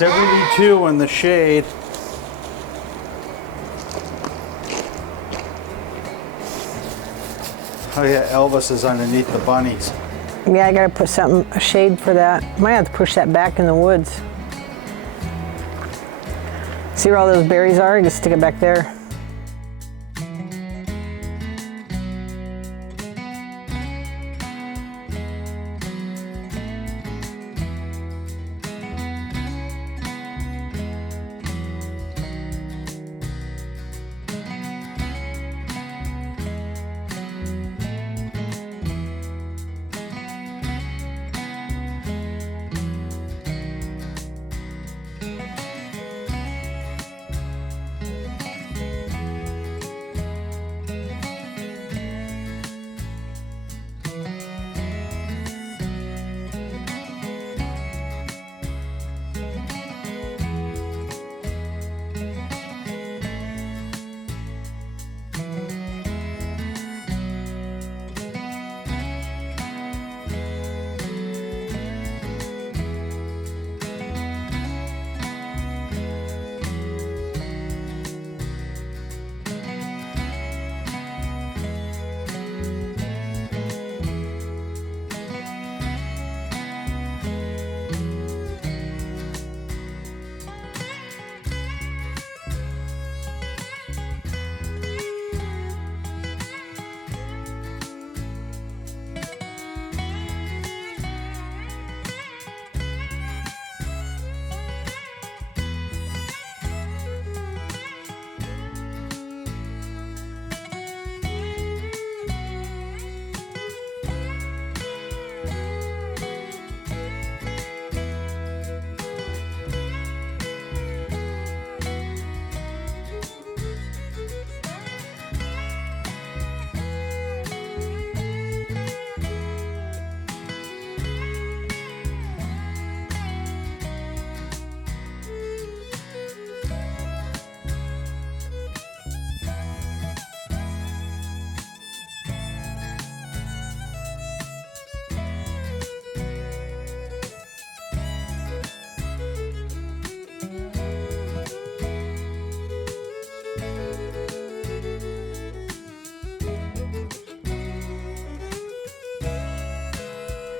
72 in the shade. Oh yeah, Elvis is underneath the bunnies. Yeah, I gotta put something, a shade for that. Might have to push that back in the woods. See where all those berries are? Just stick it back there.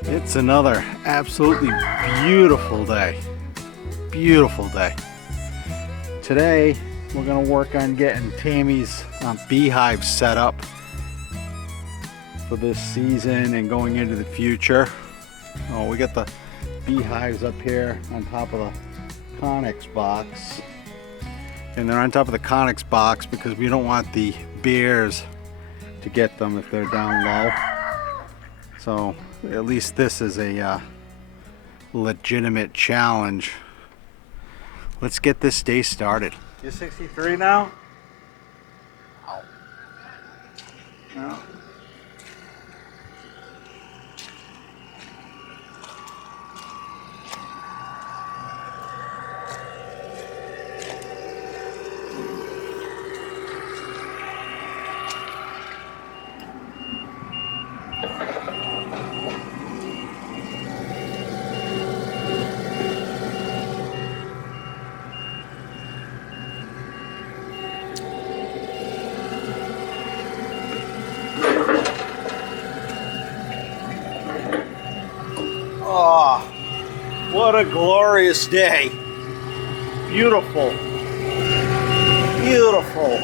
It's another absolutely beautiful day. Beautiful day. Today we're going to work on getting Tammy's beehive set up for this season and going into the future. Oh, we got the beehives up here on top of the Conex box. And they're on top of the Conex box because we don't want the bears to get them if they're down low. So at least this is a legitimate challenge. Let's get this day started. You're 63 now? No. Oh, what a glorious day. Beautiful. Beautiful.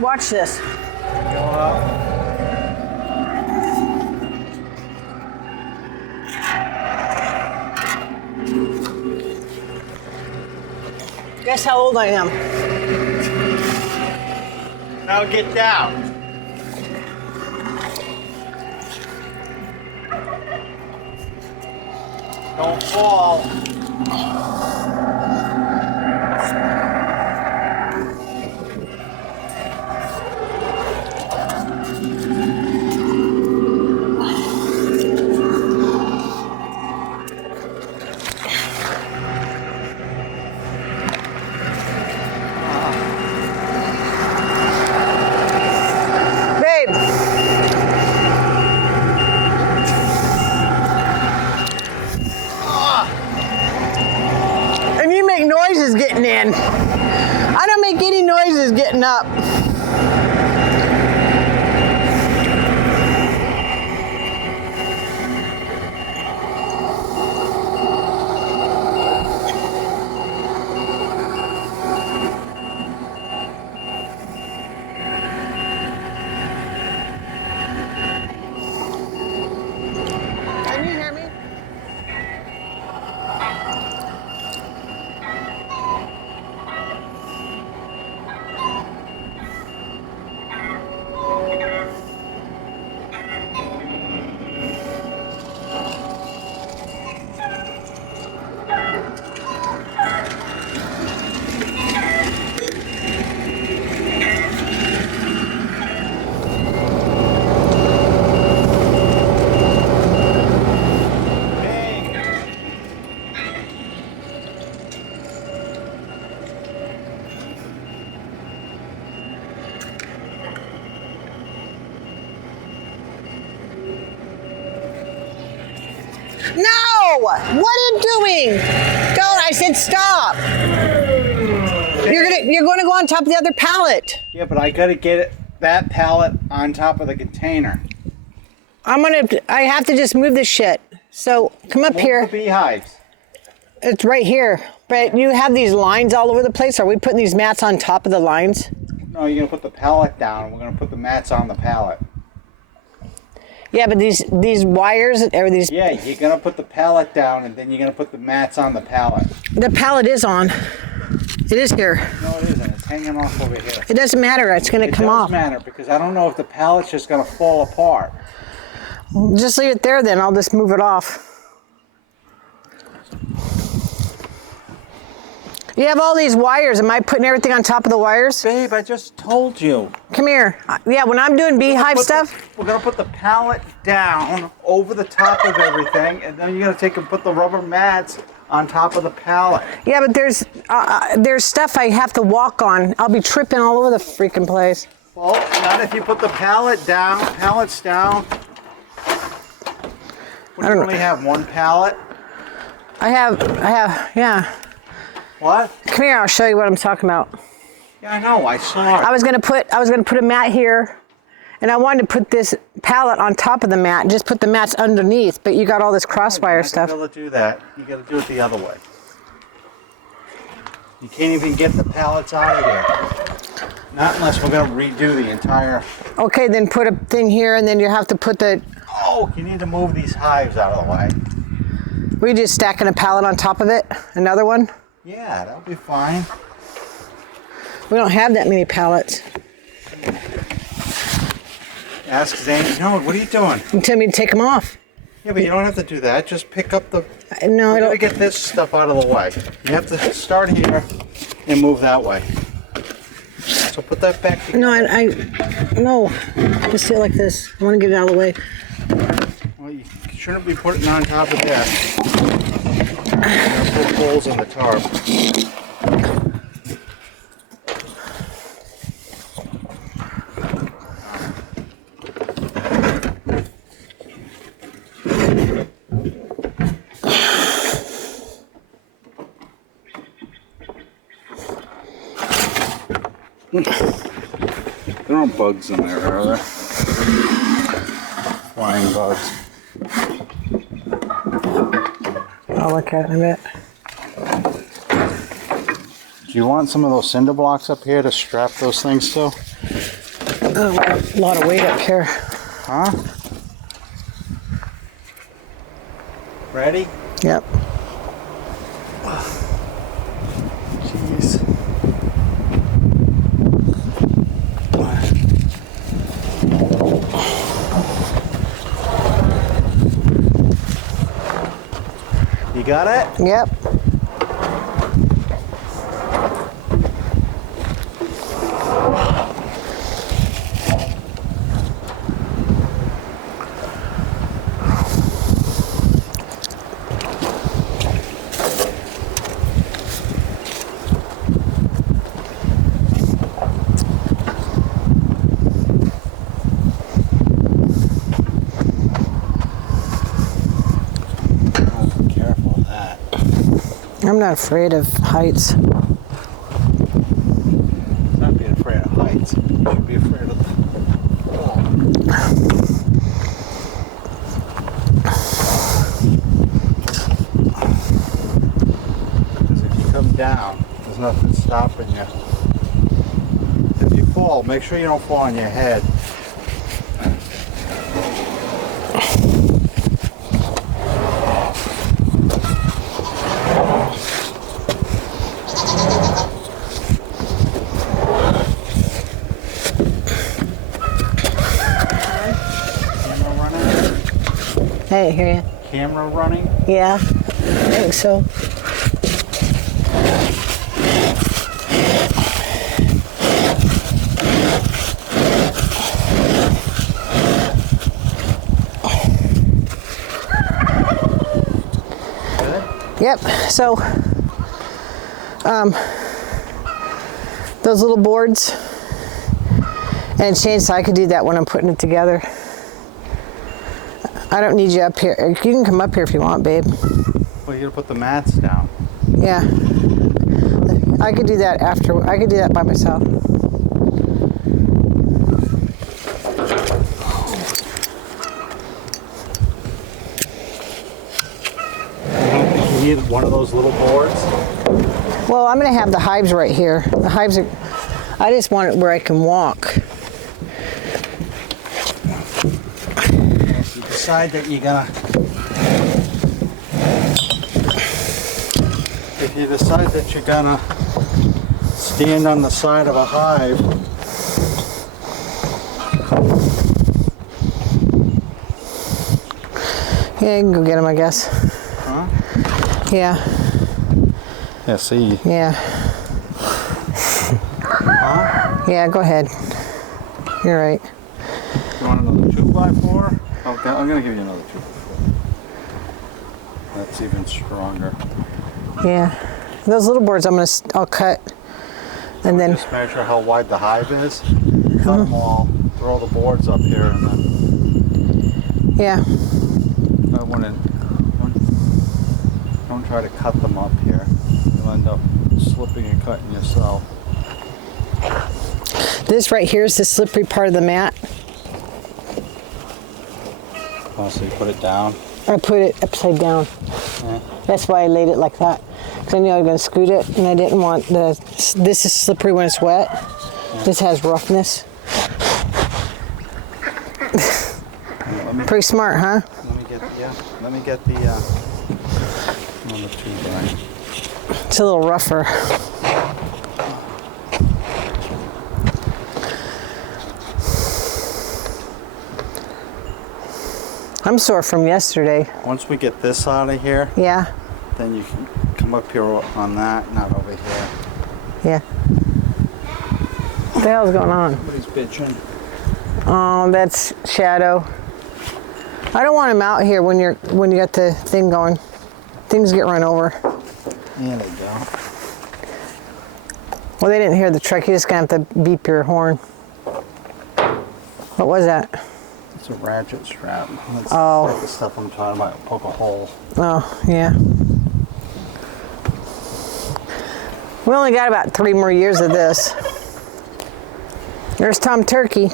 Watch this. Go up. Guess how old I am. Now get down. Don't fall. Babe. And you make noises getting in. I don't make any noises getting up. Can you hear me? No! What are you doing? Don't! I said stop. You're gonna go on top of the other pallet. Yeah, but I gotta get that pallet on top of the container. I have to just move this shit. So come up Move here. the beehives. It's right here. But you have these lines all over the place. Are we putting these mats on top of the lines? No, you're gonna put the pallet down. We're gonna put the mats on the pallet. Yeah, but these wires or these. Yeah, you're gonna put the pallet down, and then you're gonna put the mats on the pallet. The pallet is on. It is here. No, it isn't. It's hanging off over here. It doesn't matter. It's gonna come off. It does matter because I don't know if the pallet's just gonna fall apart. Just leave it there then. I'll just move it off. You have all these wires. Am I putting everything on top of the wires? Babe, I just told you. Come here. Yeah, when I'm doing beehive stuff. We're gonna put the pallet down over the top of everything, and then you're gonna take and put the rubber mats on top of the pallet. Yeah, but there's stuff I have to walk on. I'll be tripping all over the freaking place. Well, not if you put the pallet down. Pallets down. What, do you only have one pallet? I have, yeah. What? Come here, I'll show you what I'm talking about. Yeah, I know. I saw it. I was gonna put a mat here, and I wanted to put this pallet on top of the mat and just put the mats underneath. But you got all this crosswire stuff. You're not gonna be able to do that. You got to do it the other way. You can't even get the pallets out of here. Not unless we're gonna redo the entire. Okay, then put a thing here, and then you have to put the. Oh, you need to move these hives out of the way. We just stacking a pallet on top of it. Another one. Yeah, that'll be fine. We don't have that many pallets. Ask Zane. No, what are you doing? You tell me to take them off. Yeah, but you don't have to do that. Just pick up the. No, I We're don't. gonna get this stuff out of the way. You have to start here and move that way. So put that back together. No, no. Just do it like this. I want to get it out of the way. Well, you shouldn't be putting it on top of that. You're gonna put holes in the tarp. There aren't bugs in there, are there? Flying bugs. I'll look at it in a bit. Do you want some of those cinder blocks up here to strap those things to? Oh, a lot of weight up here. Huh? Ready? Yep. Jeez. You got it? Yep. I'm not afraid of heights. Not being afraid of heights. You should be afraid of the wall. Because if you come down, there's nothing stopping you. If you fall, make sure you don't fall on your head. Hey, hear you. Camera running? Yeah, I think so. Good? Yep, so those little boards and chainsaw, I could do that when I'm putting it together. I don't need you up here. You can come up here if you want, babe. Well, you gotta put the mats down. Yeah. I could do that after. I could do that by myself. You need one of those little boards? Well, I'm going to have the hives right here. The hives are, I just want it where I can walk. If you decide that you're gonna, stand on the side of a hive, Yeah, you can go get them, I guess. huh? Yeah, Yeah, see. yeah. Huh? Yeah, go ahead. You're right. You want another 2x4? Okay, I'm gonna give you another 2x4. That's even stronger. Yeah. Those little boards I'll cut and then, Just measure how wide the hive is. Cut them all. Throw the boards up here, and then yeah. I wouldn't. Don't try to cut them up here. You'll end up slipping and cutting yourself. This right here is the slippery part of the mat. Oh, so you put it down? I put it upside down. Yeah. That's why I laid it like that. Because I knew I was going to scoot it, and I didn't want this is slippery when it's wet. Yeah. This has roughness. Pretty smart, huh? Let me get the number 2 guy. It's a little rougher. I'm sore from yesterday. Once we get this out of here, Yeah. then you can come up here on that, not over here. Yeah. What the hell's going on? Somebody's bitching. Oh, that's Shadow. I don't want him out here when you got the thing going. Things get run over. Yeah, they go. Well, they didn't hear the truck. You just gonna have to beep your horn. What was that? It's a ratchet strap. That's Oh. the type of stuff I'm talking about. Poke a hole. Oh, yeah. We only got about 3 more years of this. There's Tom Turkey.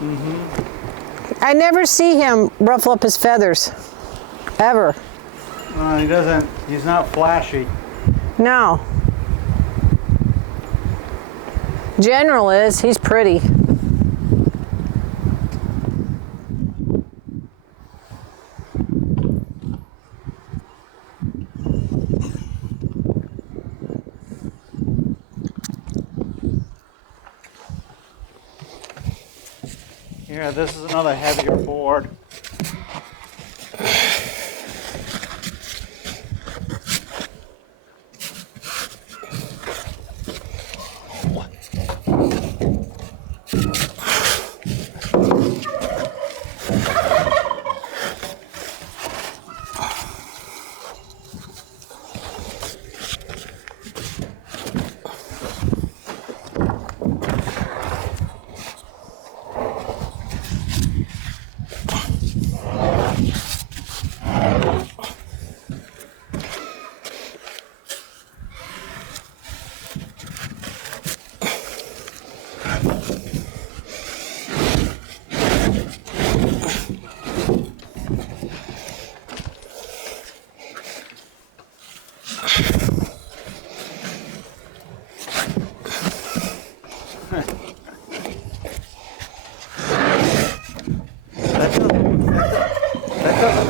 Mm-hmm. I never see him ruffle up his feathers. Ever. He doesn't. He's not flashy. No. General is. He's pretty. here. This is another heavier board.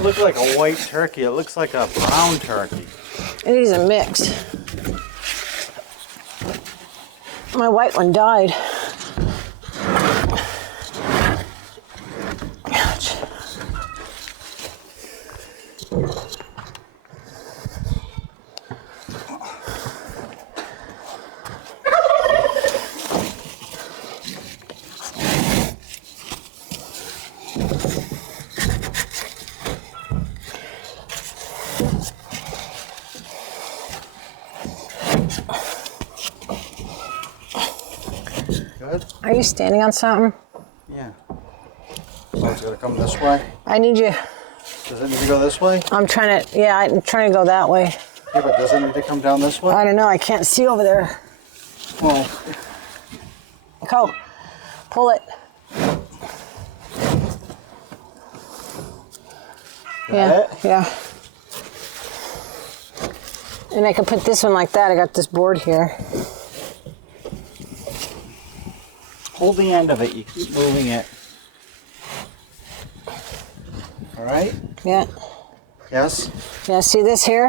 Look like a white turkey. It looks like a brown turkey. It is a mix. My white one died. Ouch. Good? Are you standing on something? Yeah. So it's gonna come this way? I need you. Does it need to go this way? I'm trying to, yeah, I'm trying to go that way. Yeah, but does it need to come down this way? I don't know, I can't see over there. Well, Go, pull it. Yeah, yeah. And I can put this one like that. I got this board here. hold the end of it. You keep moving it. All right? Yeah. Yes? Yeah, see this here?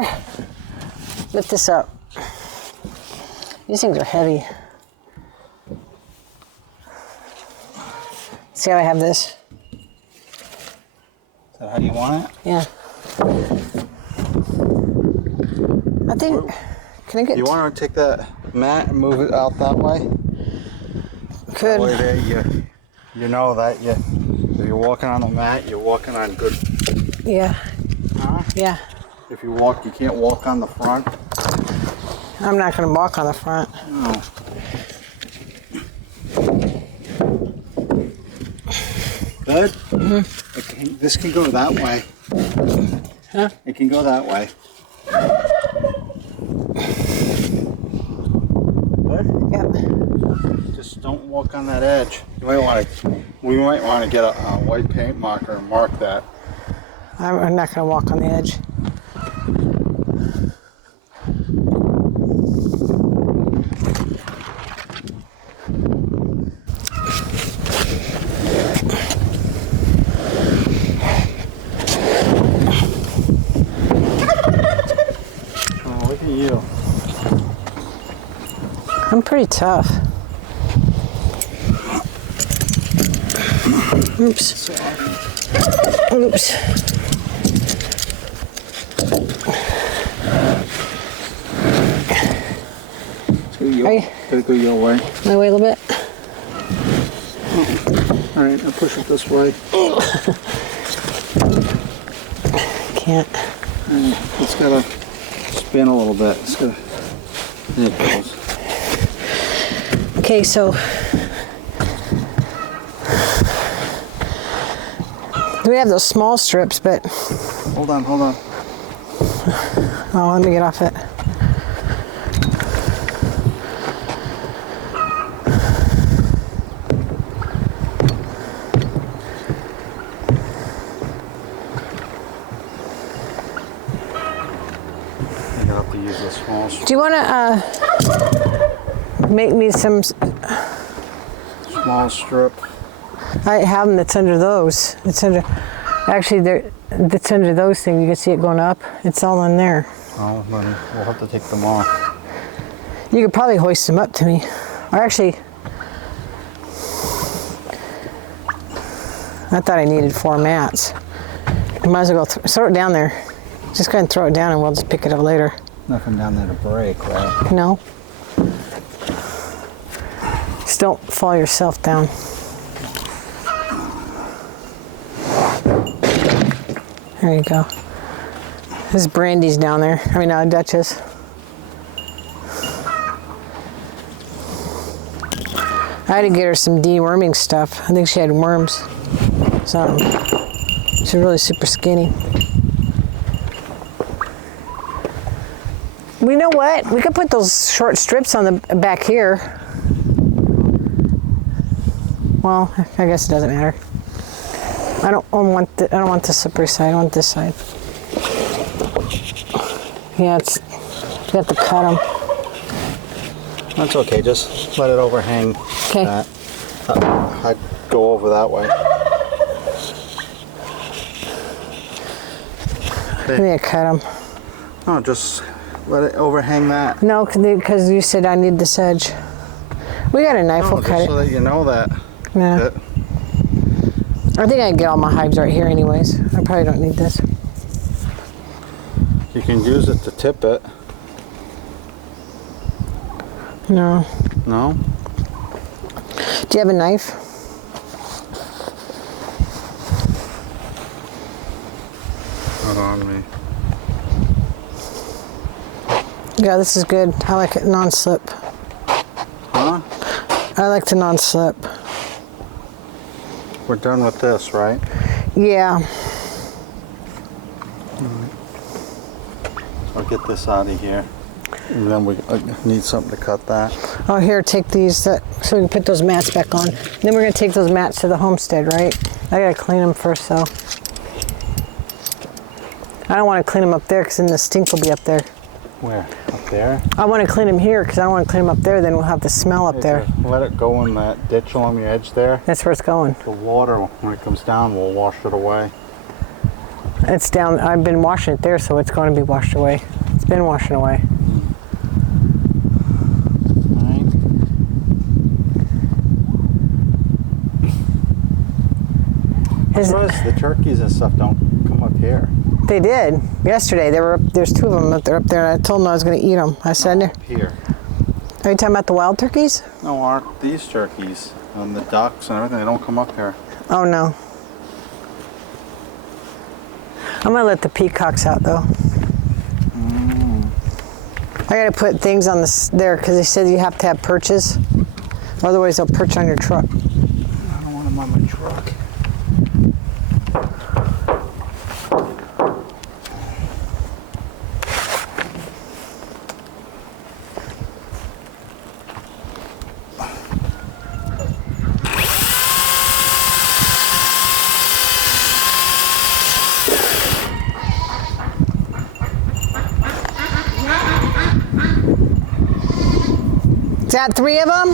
Lift this up. These things are heavy. See how I have this? Is that how you want it? Yeah. I think, can I get... You want to take that mat and move it out that way? Could. That way there you know that if you're walking on the mat, you're walking on good... Yeah. Huh? Yeah. If you walk, you can't walk on the front. I'm not going to walk on the front. No. Good? Mm-hmm. This can go that way. Huh? It can go that way. Good? Yep. Just don't walk on that edge. We might want to get a white paint marker and mark that. I'm not going to walk on the edge. Oh, look at you. I'm pretty tough. Oops. Oops. Gotta go your way. My way a little bit. All right, I'll push it this way. Can't. It's gotta spin a little bit. It's gotta. There it goes. Okay, so we have those small strips, but Hold on, hold on. oh, let me get off it. You have to use the small strip. Do you want to make me some? Small strip. I have them that's under those. It's under, actually, that's under those things. You can see it going up. It's all in there. Oh, buddy, we'll have to take them off. You could probably hoist them up to me. Or actually, I thought I needed 4 mats. I might as well throw it down there. Just go ahead and throw it down and we'll just pick it up later. Nothing down there to break, right? No. Just don't fall yourself down. There you go. This Brandy's down there. I mean, Duchess. I had to get her some deworming stuff. I think she had worms. Something. She's really super skinny. You know what? We could put those short strips on the back here. Well, I guess it doesn't matter. I don't want the slippery side. I want this side. Yeah, you have to cut them. That's okay. Just let it overhang. Okay. That. I'd go over that way. Maybe I cut them. No, just let it overhang that. No, because you said I need this edge. We got a knife. No, We'll cut just it. so that you know that. Yeah. That- I think I can get all my hives right here anyways. I probably don't need this. You can use it to tip it. No. No? Do you have a knife? Not on me. Yeah, this is good. I like it non-slip. Huh? I like the non-slip. We're done with this, right? Yeah. I'll get this out of here. And then we need something to cut that. Oh, here, take these so we can put those mats back on. Then we're gonna take those mats to the homestead, right? I gotta clean them first, though. I don't want to clean them up there because then the stink will be up there. Where? Up there? I want to clean them here because I don't want to clean them up there. Then we'll have the smell up there. Let it go in that ditch along the edge there. That's where it's going. The water, when it comes down, will wash it away. It's down. I've been washing it there, so it's going to be washed away. It's been washing away. The turkeys and stuff don't come up here. They did yesterday. There's 2 of them up there. And I told them I was going to eat them. I said, Up here. "Are you talking about the wild turkeys?" No, these turkeys and the ducks and everything, they don't come up here. Oh no. I'm gonna let the peacocks out though. I gotta put things on there because they said you have to have perches, otherwise they'll perch on your truck. I don't want them on my truck. Is that 3 of them?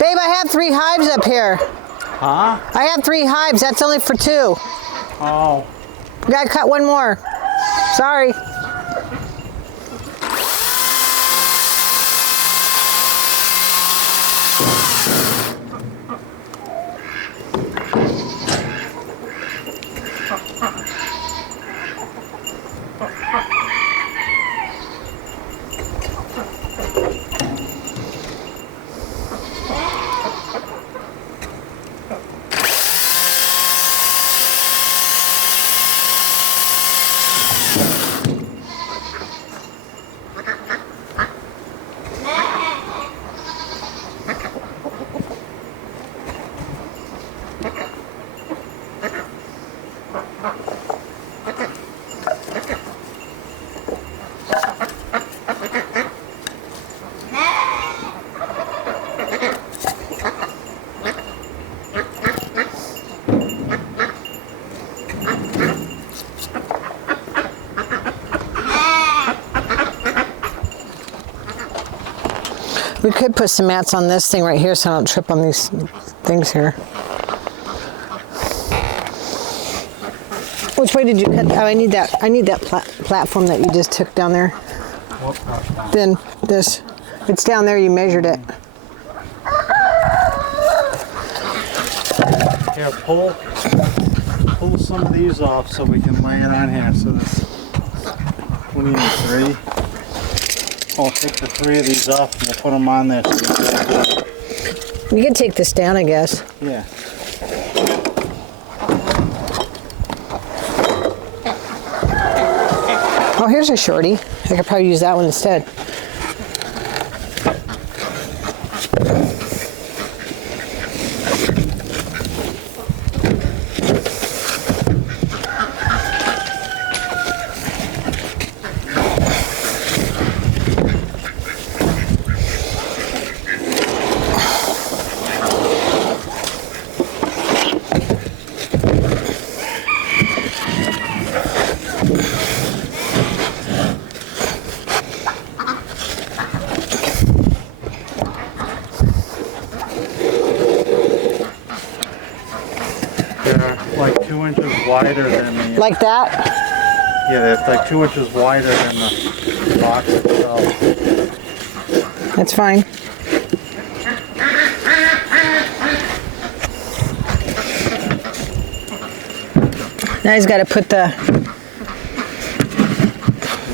Babe, I have 3 hives up here. Huh? I have 3 hives. That's only for 2. Oh. We gotta cut 1 more. Sorry. We could put some mats on this thing right here so I don't trip on these things here. Which way did you cut? Oh, I need that platform that you just took down there. than this. It's down there, you measured it. Here, pull some of these off so we can lay it on here. So this, we need 3. I'll take the 3 of these off and we'll put them on there. So you can take this down, I guess. yeah. Oh, here's a shorty. I could probably use that one instead. They're like 2 inches wider than the... Like that? Yeah, they're like 2 inches wider than the box itself. That's fine. Now he's got to put the...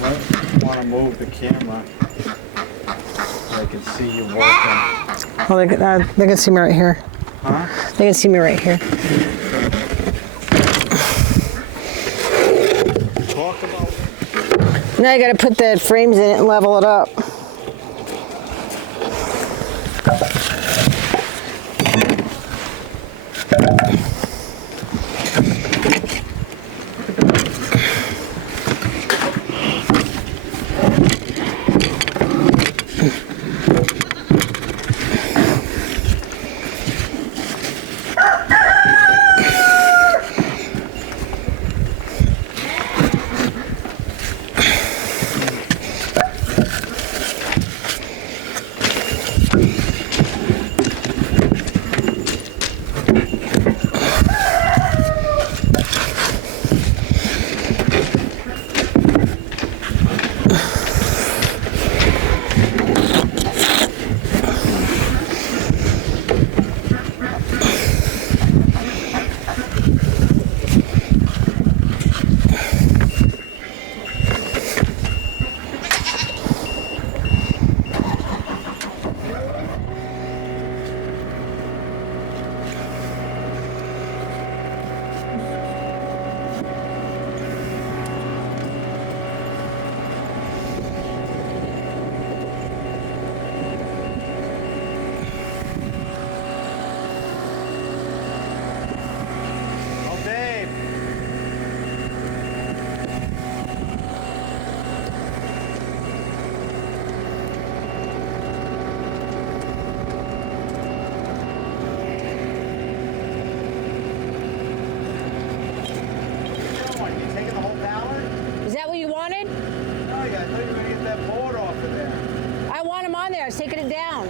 I want to move the camera so I can see you working. Oh, they can see me right here. Huh? They can see me right here. Talk about... Now you got to put the frames in it and level it up. I was taking it down.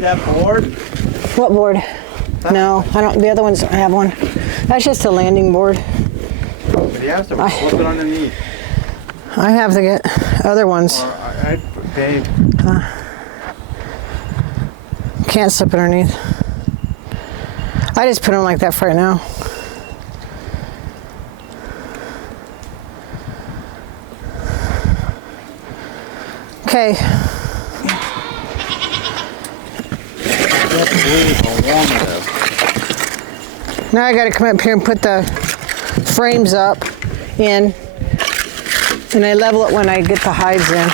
That board? What board? No, I don't. The other ones don't have one. That's just a landing board. But you have to slip it underneath. I have to get other ones. Babe. Can't slip it underneath. I just put them like that for right now. Okay. Now I got to come up here and put the frames up in. And I level it when I get the hives in.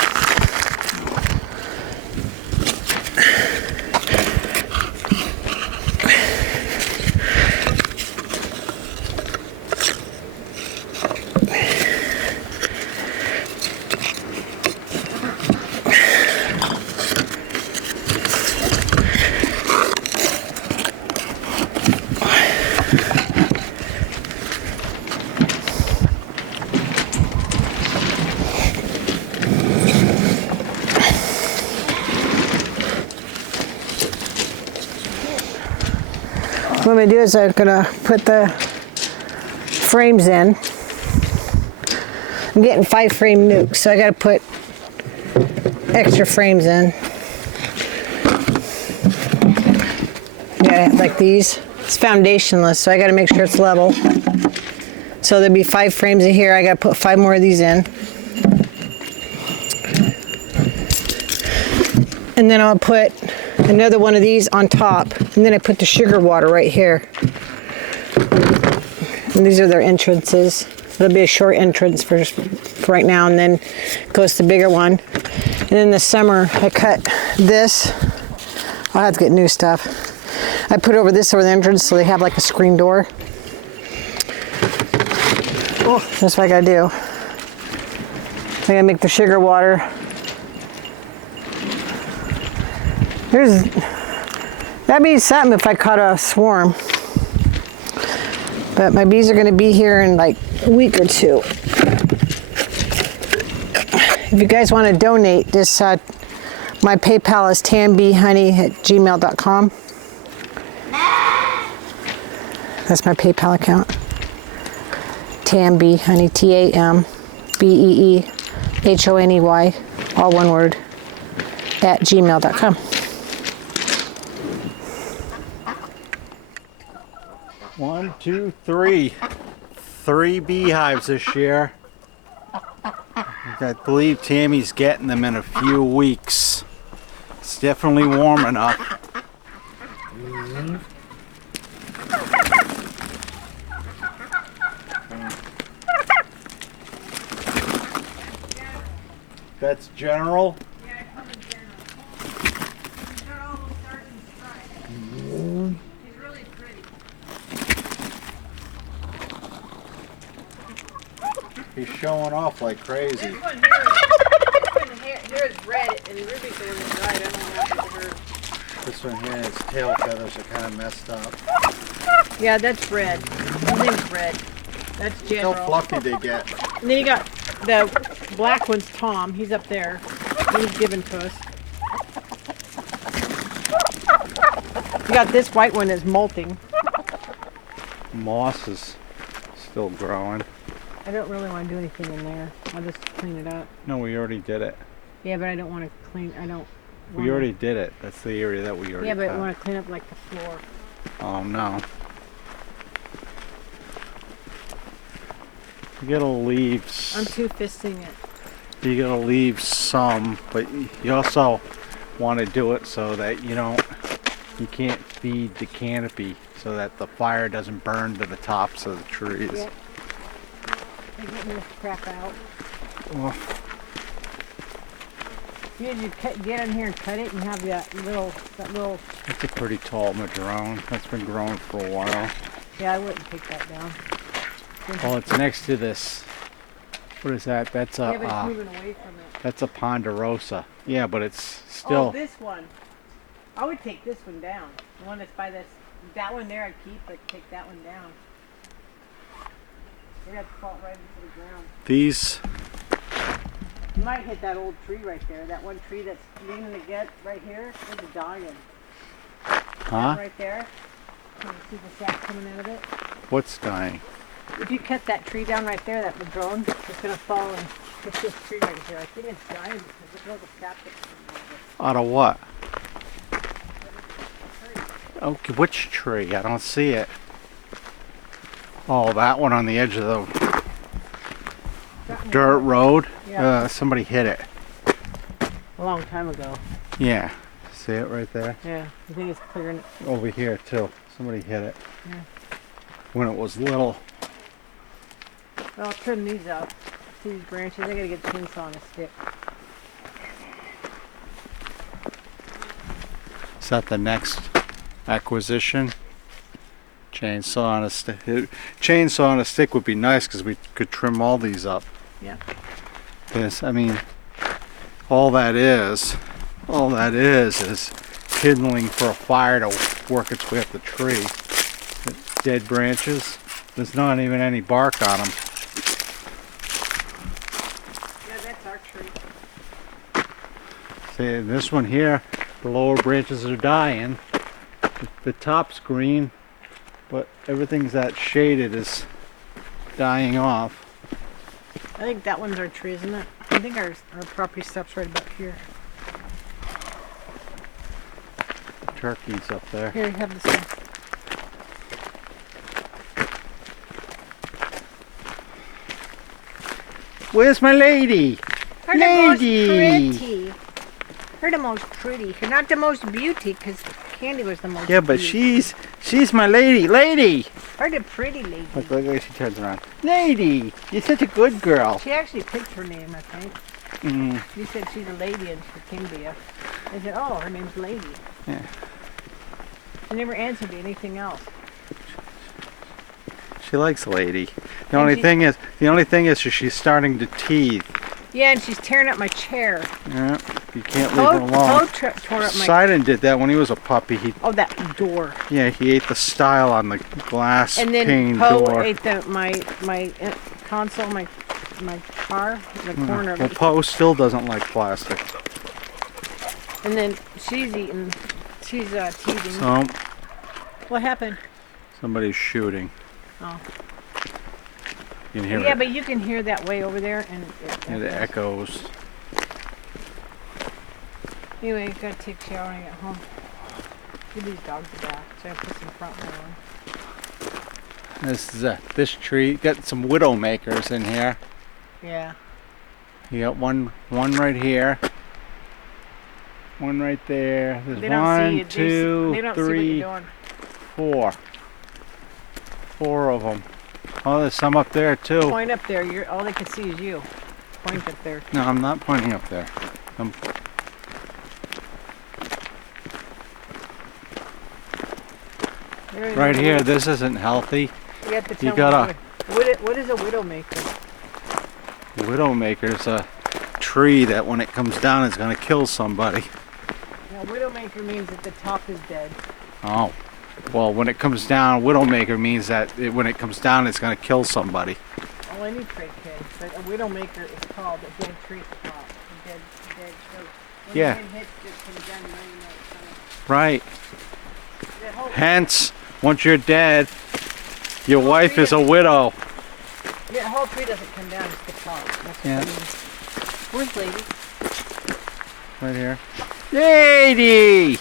What I'm going to do is I'm going to put the frames in. I'm getting 5 frame nuks, so I got to put extra frames in. Yeah, like these. It's foundationless, so I got to make sure it's level. So there'll be 5 frames in here. I got to put 5 more of these in. And then I'll put another one of these on top, and then I put the sugar water right here. And these are their entrances. It'll be a short entrance for right now, and then goes to the bigger one. And in the summer, I cut this. I'll have to get new stuff. I put over this over the entrance so they have like a screen door. Oh, that's what I gotta do. I gotta make the sugar water. That'd be something if I caught a swarm. But my bees are going to be here in like a week or 2. If you guys want to donate, this my PayPal is tambehoney@gmail.com. That's my PayPal account. Tambehoney, TAMBEEHONEY, all one word, @gmail.com. 1, 2, 3. 3 beehives this year. I believe Tammy's getting them in a few weeks. It's definitely warm enough. That's general. He's showing off like crazy. This one here is red, and Ruby's the one that's right. I don't know what happened to her. This one here, its tail feathers are kind of messed up. Yeah, that's red. Everything's red. That's general. How fluffy they get. And then you got the black one's Tom. He's up there. He's given to us. You got this white one that's molting. Moss is still growing. I don't really want to do anything in there. I'll just clean it up. No, we already did it. Yeah, but I don't want to clean. I don't. We already did it. That's the area that we already Yeah, but cut. I want to clean up like the floor. Oh no. You gotta leave. I'm too fisting it. You gotta leave some, but you also want to do it so that you can't feed the canopy, so that the fire doesn't burn to the tops of the trees. Yep. They're getting this crap out. Well, You get in here and cut it and have that little. it's a pretty tall madrone. That's been growing for a while. Yeah, I wouldn't take that down. Well, it's next to this. What is that? That's Yeah, but it's a moving away from it. that's a ponderosa. Yeah, but it's still. Oh, this one. I would take this one down. The one that's by this. That one there I'd keep, but take that one down. You're gonna have to fall right into the ground. These. You might hit that old tree right there. That one tree that's leaning to get right here. There's a dying. Huh? Right there. Can you see the sap coming out of it? What's dying? If you cut that tree down right there, that madrone, it's gonna fall and hit this tree right here. I think it's dying because look at all the sap that's coming out of it. Out of what? Okay, which tree? I don't see it. Oh, that one on the edge of the dirt road? Yeah. Somebody hit it. A long time ago. Yeah. See it right there? Yeah. You think it's clearing it? Over here, too. Somebody hit it. Yeah. When it was little. Well, I'll trim these up. See these branches? I gotta get a chainsaw on a stick. Is that the next acquisition? Chainsaw on a stick. Chainsaw on a stick would be nice because we could trim all these up. Yeah. Yes, I mean, all that is kindling for a fire to work its way up the tree. The dead branches. There's not even any bark on them. Yeah, that's our tree. See, this one here, the lower branches are dying. The top's green, but everything's that shaded is dying off. I think that one's our tree, isn't it? I think our property stops right about here. Turkeys up there. Here, you have this one. Where's my lady? Her Lady! the most pretty. Her the most pretty. You're not the most beauty, because Candy was the most Yeah, but beauty. she's my lady. Lady! Her the pretty lady. Look how she turns around. Lady! You're such a good girl. She actually picked her name, I think. Mm. You said she's a lady and she came to you. I said, oh, her name's Lady. Yeah. She never answered to anything else. She likes lady. The And only she- thing is she's starting to teeth. Yeah, and she's tearing up my chair. Yeah, you can't leave her alone. Tore up my... Sidon did that when he was a puppy. Oh, that door. He ate the style on the glass And then pane Poe door. ate my console, my car, the corner of Well, it. Poe still doesn't like plastic. And then she's eating. She's teething. So What happened? somebody's shooting. Oh. You can hear Yeah, it. but you can hear that way over there, and It echoes. Anyway, gotta take a shower when I get home. Give these dogs a bath, so I put some front lawn on. This is this tree. Got some widowmakers in here. Yeah. You got one right here. One right there. There's They don't see one, you. two, They don't see what three, you're doing. four. Four of them. Oh, there's some up there too. Point up there. All they can see is you. Point up there. No, I'm not pointing up there. There you Right go. here. This isn't healthy. You have to You tell gotta- me what is a widowmaker? Widowmaker's a tree that when it comes down is going to kill somebody. Now, widowmaker means that the top is dead. Oh. Well, when it comes down, widowmaker means that when it comes down, it's going to kill somebody. Oh, any tree can, but a widowmaker is called a dead tree top. A dead tree. When Yeah. the wind hits, it comes down and you know it's coming. Right. That whole, Hence, once you're dead, your wife is a widow. yeah, the whole tree doesn't come down, it's the top. That's what Yeah. that means. Where's Lady? Right here. Lady!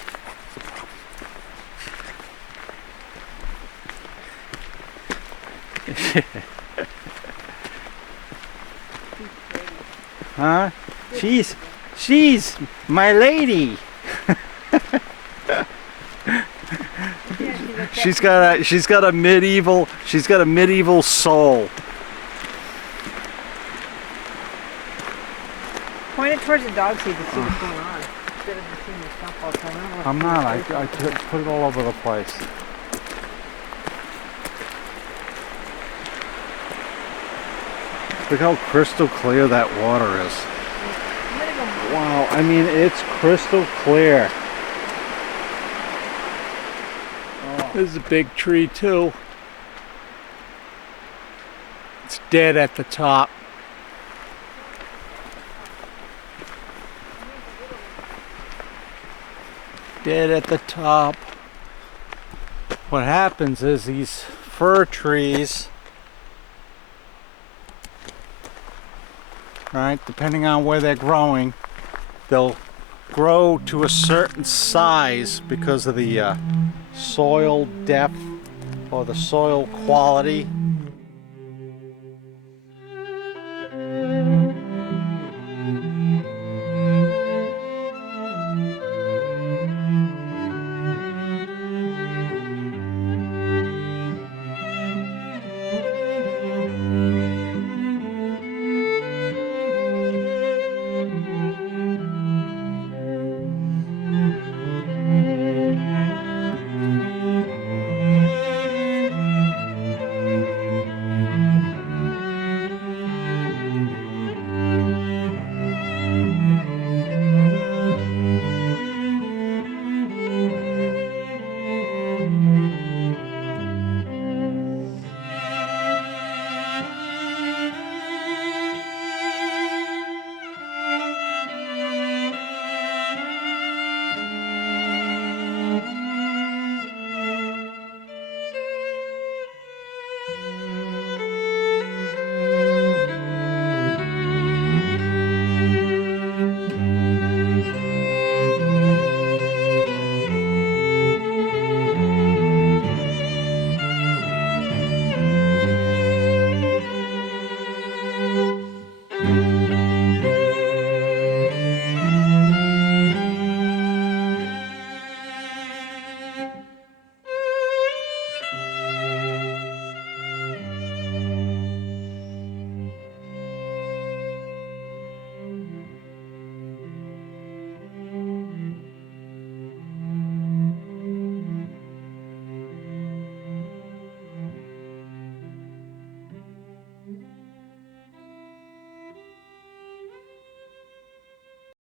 Huh? She's my lady. Yeah, She's got a medieval soul. point it towards the dog seat to see what's going on. Instead of just seeing the stuff all the time. I don't know what I'm to not. do. I put it all over the place. Look how crystal clear that water is. I'm gonna go. Wow, I mean, it's crystal clear. This is a big tree too. It's dead at the top. Dead at the top. What happens is these fir trees, right, depending on where they're growing, they'll grow to a certain size because of the soil depth or the soil quality